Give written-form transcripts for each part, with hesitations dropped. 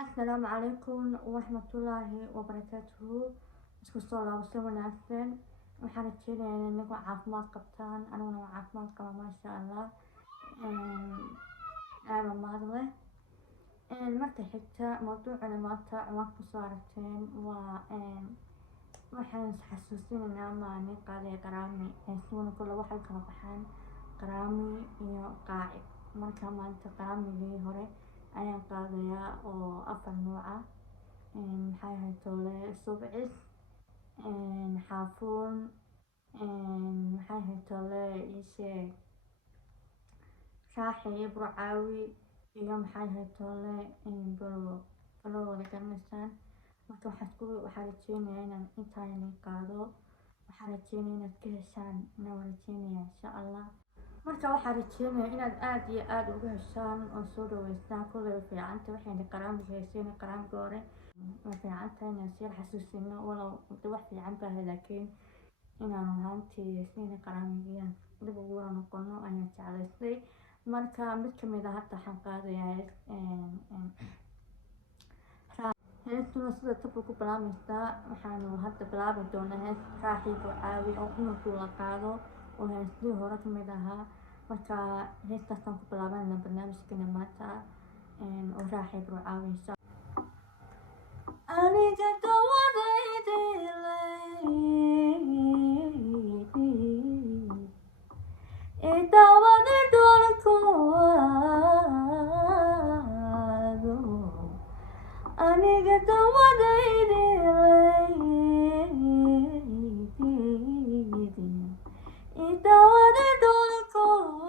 Asalaamu calaykum waraxmatullaahi wabarakaatuhu. Isku soo laabasho wanaagsan. Waxaan rajeynayaa inaad caafimaad qabtaan. Aniguna waa caafimaad qaba maasha Allah. aad mahad leh. Marka xigta mawduucana maanta waan ku soo aragteen waa waxaan xasuusinaynaa maalin qaaday qaraami suuna kula waxay kala baxaan qaraami iyo qaaci. Marka maanta qaraamigii hore ayaan qaadayaa oo 4 nooc ah. maxay ahayd tole subcis, xaafuun, maxay ahayd tole isheeg shaaxi burcaawi iyo maxay ahayd tole balo wada garanaysaan. Marka waxaan rajeynayaa inaan intaan qaado. Waxaan rajeynayaa inaad ka heshaan inaan rajeynayaa insha Allah. Marka waxaan rajeynayaa inaad aad iyo aad uga heshaan oo soo dhaweystaan kulay fiicanta waxayna qaraamiga haysiin qaraamiga hore waa fiicanta inaan si xasuusino walow wax fiican baa laakiin inaan ahaantii siin qaraamiga dib ugu noqono ayaan jeclaystay. Marka mid kamid ah hadda waxaan qaadayaa heestuna sida tabku ku bilaamaysaa. waxaanu hadda bilaabi doonaa hees raaxi burcaawi oo inuu la qaado oo heestii hore kamid ahaa. Marka heestaasaan ku bilaabanayna barnaamijkeena maanta oo raaxi burcaawi insha aniga dawada dolkoado aniga dawadaydi dawada dolkoado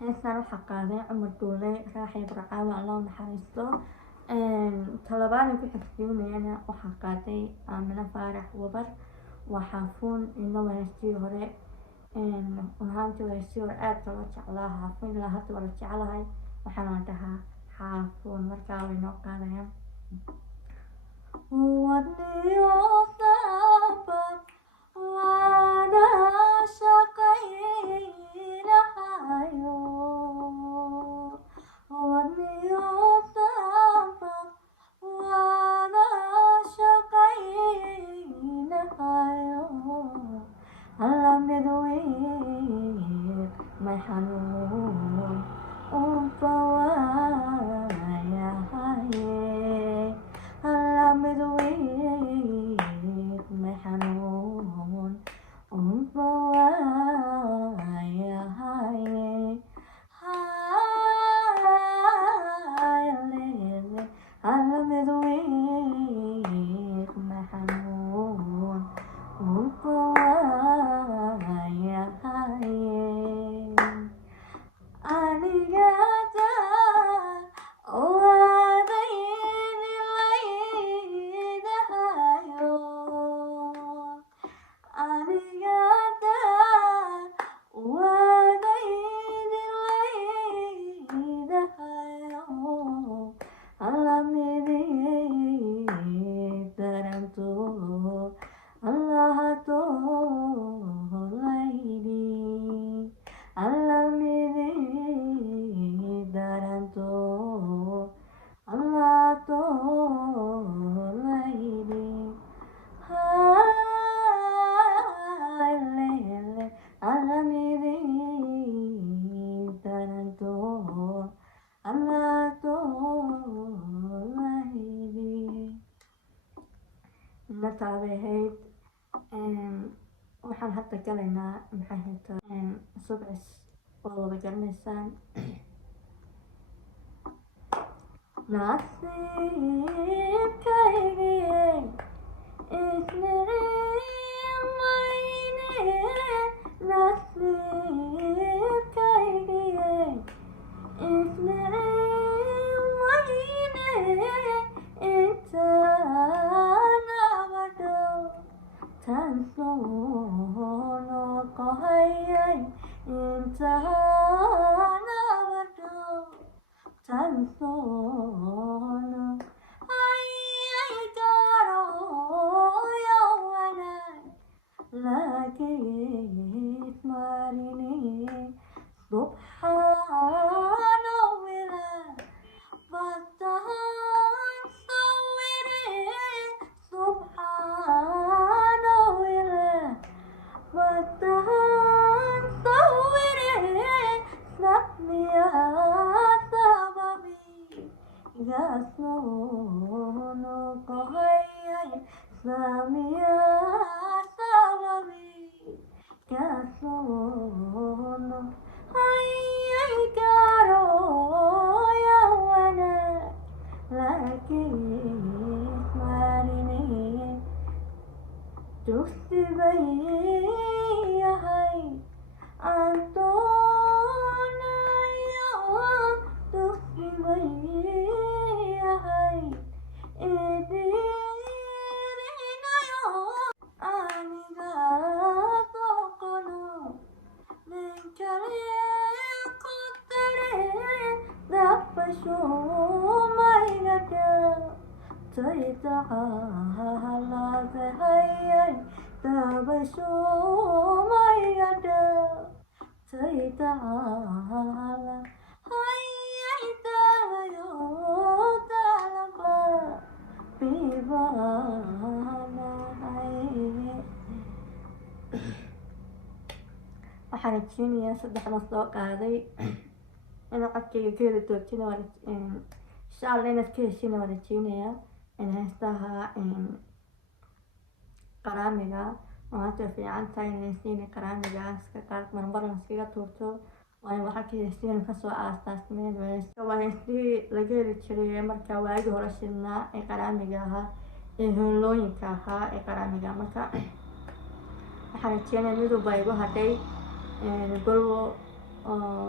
heestan waxaa qaaday Cumar Duule raaxi burcaawi Allah naxariisto. talabaadna ku xigsiinayana waxaa qaaday Aamina Faarax Wabar waa xaafuun inoo heestii hore. ahaantii heestii hore aad loo jeclaa xaafuun ilaa hadda waa la jeclahay waxaana dhahaa xaafuun. markaa way noo qaadayaan wadniyo sabab wada shaqaynahayo wadniyo sabab wada shaqaynahayo alla midweyn may xanuun ubawayahaye alla midweyn may xanuun ubawayahaye hadda galaynaa maxay hayto subcis waa wada garanaysaan. nasiibkaygii ismicimayne nasiibkaygii ismicimayne intaan abadhow tan soo noqohayay intaan abadhow tan soo noqohayay garoyo wanaag lageed marini subxaana wilaah batahan sawire subxaana wilaah batahan sawire naqmiya sababi gasoo noqohayay samiya sababi gasoo noqohayay garoyo wanaag lageed marini dugsi bay yahay aan doonayo dugsi bay yahay idiirinayo aniga doqono nin kale ku dare dabasho maygada taydacaalabahayay dabasho maygada taydacaalahayay dalayo dalaba bibanahay. waxaan rajeynayaa saddexda soo qaaday inaad codkayga ka heli doontina insha allah inaad ka heshina waan rajeynayaa heestaha qaraamiga maanta way fiican tahay in heestiina qaraamiga iska qaad marmaran iskaga tuurto waayo waxaa ka heestiina kasoo aasaasmeen waa heestii laga heli jiray marka waagi hore shidnaa ee qaraamiga ahaa ee hoolooyinka ahaa ee qaraamiga. marka waxaan rajeynayaa miduba igu hadhay balwo oo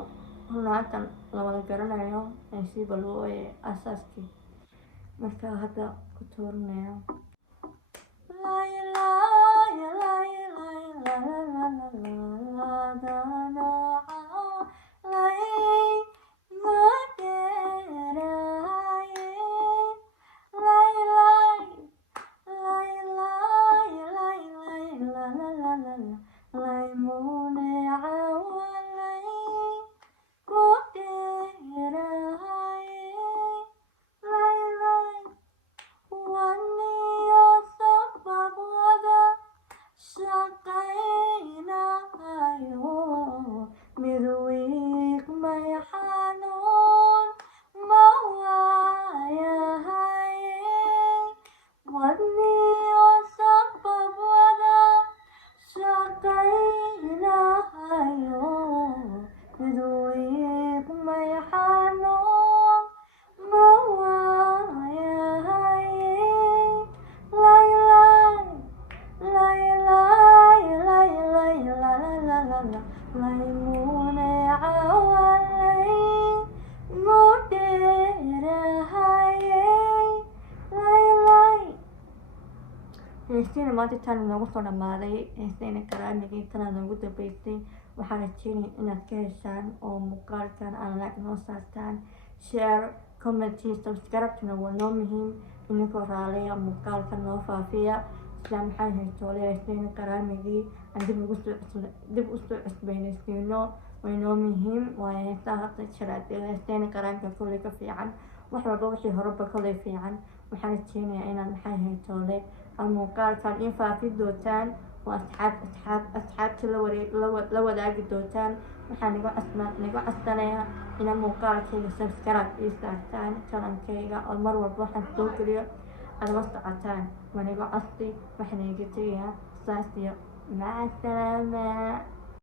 runaantan la wada garanayo si balwo ee asaaskii marka hadda ku tuurinaya heestiina maanta intaan inoogu soo dhamaaday heestiina qaraamigii intaan inoogu dambeysay waxaan rajeynaya inaad ka heshaan oo muuqaalkan aan like noo saartaan share commenti subscribe-tuna waa noo muhiim idinkoo raaliya muuqaalka noo faafiya sida maxay haytoole heestiina qaraamigii aan dib usoo cusbeynaysiino way noo muhiim waayo heestaa hadda jira heestiina qaraamiga kolley ka fiican wax walba wixii horeba kolley fiican. waxaan rajeynayaa inaad maxay haytoole muuqaalkan in faafi doontaan oo asxaabta la wadaagi doontaan. waxaan nigu codsanayaa inaad muuqaalkayga subscribe ii saartaan channelkayga oo mar walba waxaan soo geliyo aad la socotaan. waa nigu codsi waxaan iga tegayaa saas iyo مع السلامة.